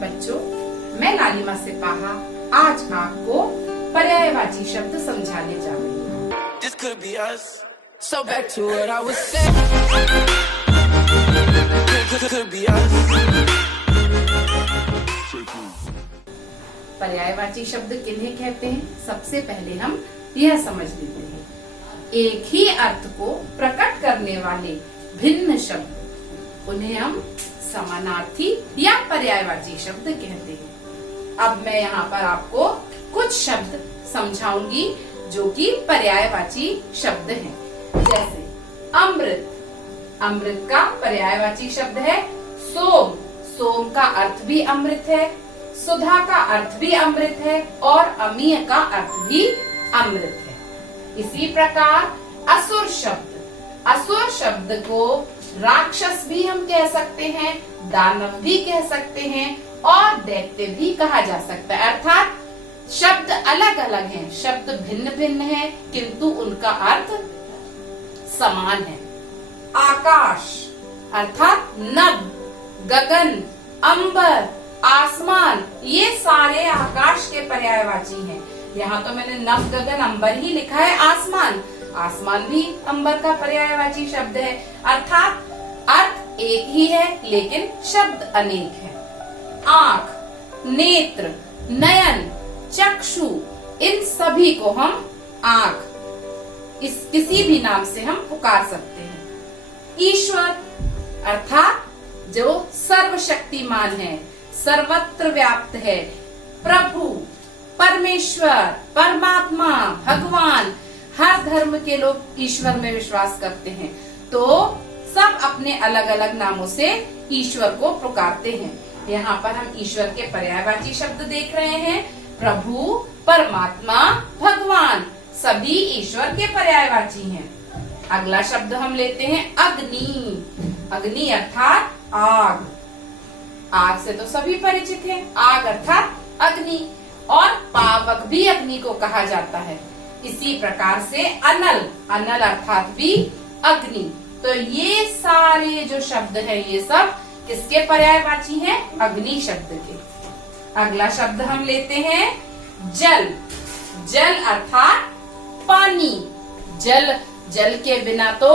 बच्चों, मैं लालिमा सिपाहा आज आपको पर्यायवाची शब्द समझाने जा रही हूँ। This could be us. So back to what I was saying. Could be us. पर्यायवाची शब्द किन्हें कहते हैं, सबसे पहले हम यह समझ लेते हैं। एक ही अर्थ को प्रकट करने वाले भिन्न शब्द, उन्हें हम समानार्थी या पर्यायवाची शब्द कहते हैं। अब मैं यहाँ पर आपको कुछ शब्द समझाऊंगी जो कि पर्यायवाची शब्द हैं। जैसे अमृत, अमृत का पर्यायवाची शब्द है सोम। सोम का अर्थ भी अमृत है, सुधा का अर्थ भी अमृत है और अमीय का अर्थ भी अमृत है। इसी प्रकार असुर शब्द, असुर शब्द को राक्षस भी हम कह सकते हैं, दानव भी कह सकते हैं और दैत्य भी कहा जा सकता है। अर्थात शब्द अलग अलग हैं, शब्द भिन्न भिन्न हैं, किंतु उनका अर्थ समान है। आकाश अर्थात नभ, गगन, अंबर, आसमान, ये सारे आकाश के पर्यायवाची हैं। यहाँ तो मैंने नभ, गगन, अंबर ही लिखा है, आसमान, आसमान भी अंबर का पर्यायवाची शब्द है। अर्थात अर्थ एक ही है लेकिन शब्द अनेक है। आंख, नेत्र, नयन, चक्षु, इन सभी को हम आंख इस किसी भी नाम से हम पुकार सकते हैं। ईश्वर अर्थात जो सर्वशक्तिमान है, सर्वत्र व्याप्त है, प्रभु, परमेश्वर, परमात्मा, भगवान, हर धर्म के लोग ईश्वर में विश्वास करते हैं, तो सब अपने अलग अलग नामों से ईश्वर को पुकारते हैं। यहाँ पर हम ईश्वर के पर्यायवाची शब्द देख रहे हैं। प्रभु, परमात्मा, भगवान, सभी ईश्वर के पर्यायवाची हैं। अगला शब्द हम लेते हैं अग्नि। अग्नि अर्थात आग। आग से तो सभी परिचित हैं, आग अर्थात अग्नि, और पावक भी अग्नि को कहा जाता है। इसी प्रकार से अनल, अनल अर्थात भी अग्नि। तो ये सारे जो शब्द हैं ये सब किसके पर्यायवाची हैं? अग्नि शब्द के। अगला शब्द हम लेते हैं जल। जल अर्थात पानी। जल, जल के बिना तो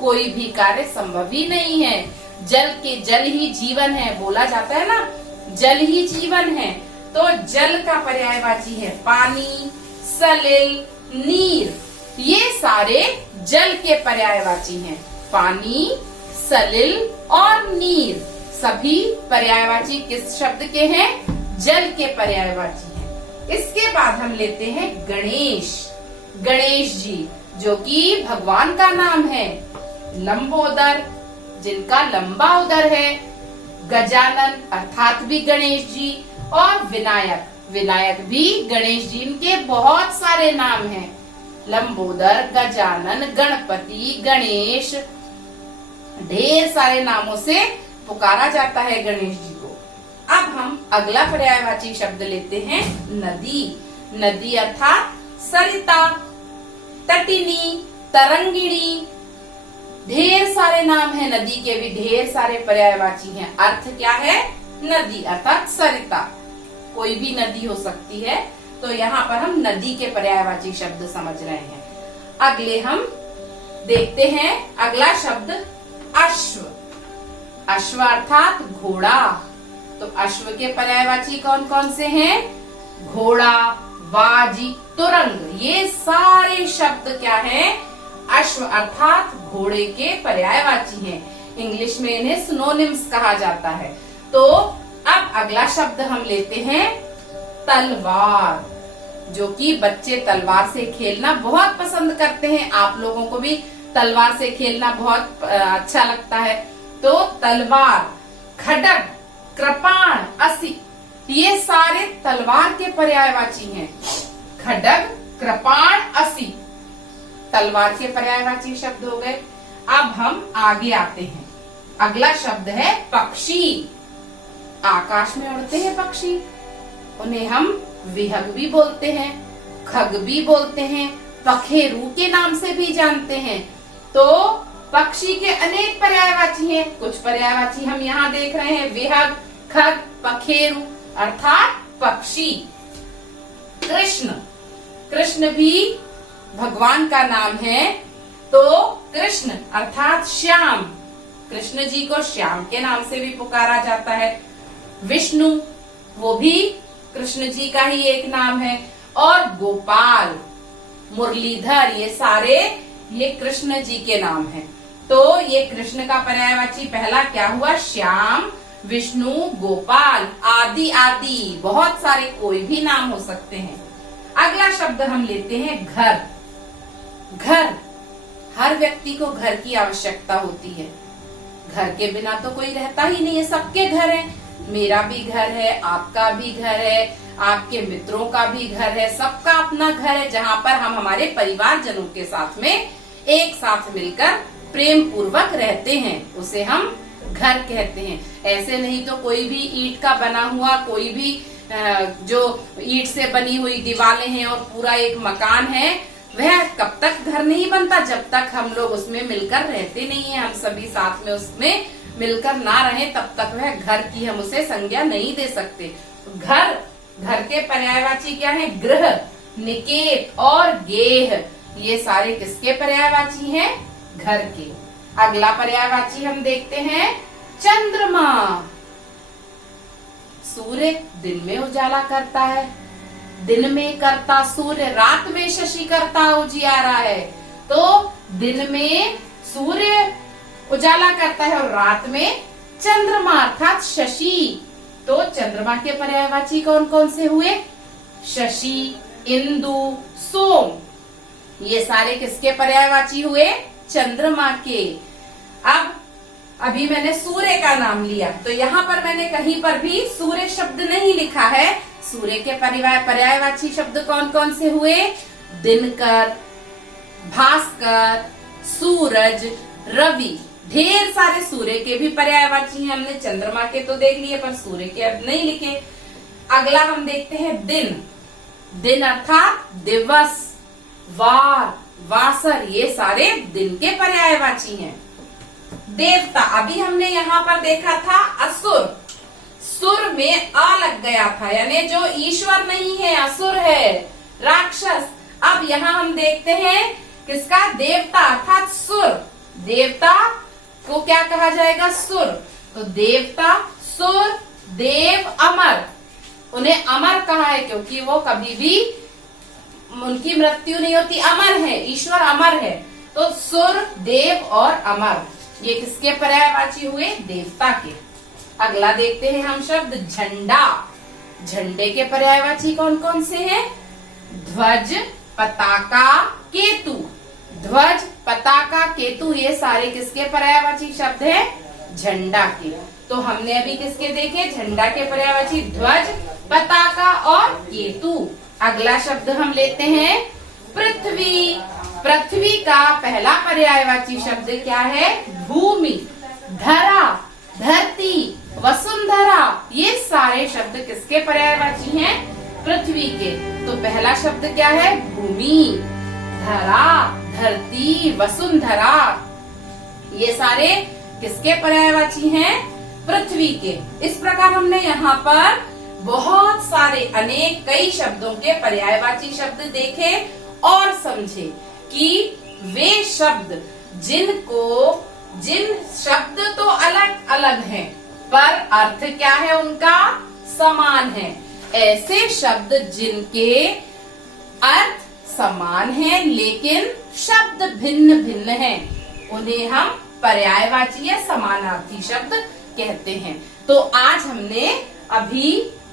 कोई भी कार्य संभव ही नहीं है। जल ही जीवन है, बोला जाता है ना, जल ही जीवन है। तो जल का पर्यायवाची है पानी, सलिल, नीर, ये सारे जल के पर्यायवाची हैं। पानी, सलिल और नीर सभी पर्यायवाची किस शब्द के हैं? जल के पर्यायवाची हैं। इसके बाद हम लेते हैं गणेश। गणेश जी जो कि भगवान का नाम है। लंबोदर, जिनका लंबा उदर है। गजानन अर्थात भी गणेश जी, और विनायक, विनायक भी गणेश जी। इनके बहुत सारे नाम हैं, लंबोदर, गजानन, गणपति, गणेश, ढेर सारे नामों से पुकारा जाता है गणेश जी को। अब हम अगला पर्यायवाची शब्द लेते हैं नदी। नदी अर्थात सरिता, तटिनी, तरंगिणी, ढेर सारे नाम हैं नदी के भी, ढेर सारे पर्यायवाची हैं। अर्थ क्या है? नदी अर्थात सरिता, कोई भी नदी हो सकती है। तो यहाँ पर हम नदी के पर्यायवाची शब्द समझ रहे हैं। अगले हम देखते हैं अगला शब्द अश्व। अश्व अर्थात घोड़ा। तो अश्व के पर्यायवाची कौन कौन से हैं? घोड़ा, बाजी, तुरंग, ये सारे शब्द क्या हैं? अश्व अर्थात घोड़े के पर्यायवाची हैं। इंग्लिश में इन्हें सिनोनिम्स कहा जाता है। तो अब अगला शब्द हम लेते हैं तलवार, जो कि बच्चे तलवार से खेलना बहुत पसंद करते हैं। आप लोगों को भी तलवार से खेलना बहुत अच्छा लगता है। तो तलवार, खड्ग, कृपाण, असी, ये सारे तलवार के पर्यायवाची हैं। खड्ग, कृपाण, असी तलवार के पर्यायवाची शब्द हो गए। अब हम आगे आते हैं। अगला शब्द है पक्षी। आकाश में उड़ते हैं पक्षी, उन्हें हम विहग भी बोलते हैं, खग भी बोलते हैं, पखेरु के नाम से भी जानते हैं। तो पक्षी के अनेक पर्यायवाची हैं। कुछ पर्यायवाची हम यहाँ देख रहे हैं, विहग, खग, पखेरु अर्थात पक्षी। कृष्ण, कृष्ण भी भगवान का नाम है, तो कृष्ण अर्थात श्याम, कृष्ण जी को श्याम के नाम से भी पुकारा जाता है। विष्णु, वो भी कृष्ण जी का ही एक नाम है। और गोपाल, मुरलीधर, ये सारे ये कृष्ण जी के नाम हैं। तो ये कृष्ण का पर्यायवाची पहला क्या हुआ? श्याम, विष्णु, गोपाल आदि आदि, बहुत सारे कोई भी नाम हो सकते हैं। अगला शब्द हम लेते हैं घर। घर, हर व्यक्ति को घर की आवश्यकता होती है। घर के बिना तो कोई रहता ही नहीं है, सबके घर है। मेरा भी घर है, आपका भी घर है, आपके मित्रों का भी घर है, सबका अपना घर है, जहाँ पर हम हमारे परिवारजनों के साथ में एक साथ मिलकर प्रेम पूर्वक रहते हैं, उसे हम घर कहते हैं। ऐसे नहीं तो कोई भी ईंट का बना हुआ, कोई भी जो ईंट से बनी हुई दीवारें हैं और पूरा एक मकान है, वह कब तक घर नहीं बनता जब तक हम लोग उसमें मिलकर रहते नहीं है। हम सभी साथ में उसमें मिलकर ना रहें तब तक वह घर की हम उसे संज्ञा नहीं दे सकते। घर, घर के पर्यायवाची क्या है? गृह, निकेत और गेह, ये सारे किसके पर्यायवाची हैं? घर के। अगला पर्यायवाची हम देखते हैं चंद्रमा। सूर्य दिन में उजाला करता है, दिन में करता सूर्य, रात में शशि करता उजियारा है। तो दिन में सूर्य उजाला करता है और रात में चंद्रमा अर्थात शशि। तो चंद्रमा के पर्यायवाची कौन कौन से हुए? शशि, इंदु, सोम, ये सारे किसके पर्यायवाची हुए? चंद्रमा के। अब अभी मैंने सूर्य का नाम लिया, तो यहाँ पर मैंने कहीं पर भी सूर्य शब्द नहीं लिखा है। सूर्य के पर्यायवाची शब्द कौन कौन से हुए? दिनकर, भास्कर, सूरज, रवि। ढेर सारे सूर्य के भी पर्यायवाची हैं। हमने चंद्रमा के तो देख लिए, पर सूर्य के अब नहीं लिखे। अगला हम देखते हैं दिन। दिन अर्थात दिवस, वार, वासर, ये सारे दिन के पर्यायवाची हैं। देवता, अभी हमने यहाँ पर देखा था असुर, सुर में आ लग गया था, यानी जो ईश्वर नहीं है, असुर है, राक्षस। अब यहाँ हम देखते हैं किसका? देवता अर्थात सुर। देवता को क्या कहा जाएगा? सुर। तो देवता, सुर, देव, अमर, उन्हें अमर कहा है क्योंकि वो कभी भी उनकी मृत्यु नहीं होती, अमर है, ईश्वर अमर है। तो सुर, देव और अमर, ये किसके पर्यायवाची हुए? देवता के। अगला देखते हैं हम शब्द झंडा। झंडे के पर्यायवाची कौन कौन से हैं? ध्वज, पताका, केतु। ध्वज, पताका, केतु, ये सारे किसके पर्यायवाची शब्द हैं? झंडा के। तो हमने अभी किसके देखे? झंडा के पर्यायवाची ध्वज, पताका और केतु। अगला शब्द हम लेते हैं पृथ्वी। पृथ्वी का पहला पर्यायवाची शब्द क्या है? भूमि, धरा, धरती, वसुंधरा, ये सारे शब्द किसके पर्यायवाची हैं? पृथ्वी के। तो पहला शब्द क्या है? भूमि, धरा, धरती, वसुंधरा, ये सारे किसके पर्यायवाची हैं? पृथ्वी के। इस प्रकार हमने यहाँ पर बहुत सारे अनेक कई शब्दों के पर्यायवाची शब्द देखे और समझे कि वे शब्द जिन शब्द तो अलग अलग हैं, पर अर्थ क्या है उनका? समान है। ऐसे शब्द जिनके अर्थ समान हैं लेकिन शब्द भिन्न भिन्न हैं, उन्हें हम पर्यायवाची या समानार्थी शब्द कहते हैं। तो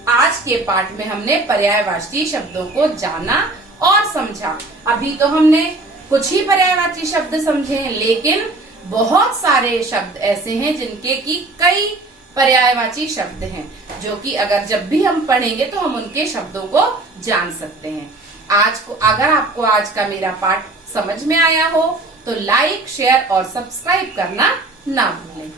आज के पाठ में हमने पर्यायवाची शब्दों को जाना और समझा। अभी तो हमने कुछ ही पर्यायवाची शब्द समझे हैं, लेकिन बहुत सारे शब्द ऐसे हैं जिनके की कई पर्यायवाची शब्द हैं, जो कि जब भी हम पढ़ेंगे तो हम उनके शब्दों को जान सकते हैं। अगर आपको आज का मेरा पाठ समझ में आया हो तो लाइक, शेयर और सब्सक्राइब करना ना भूलें।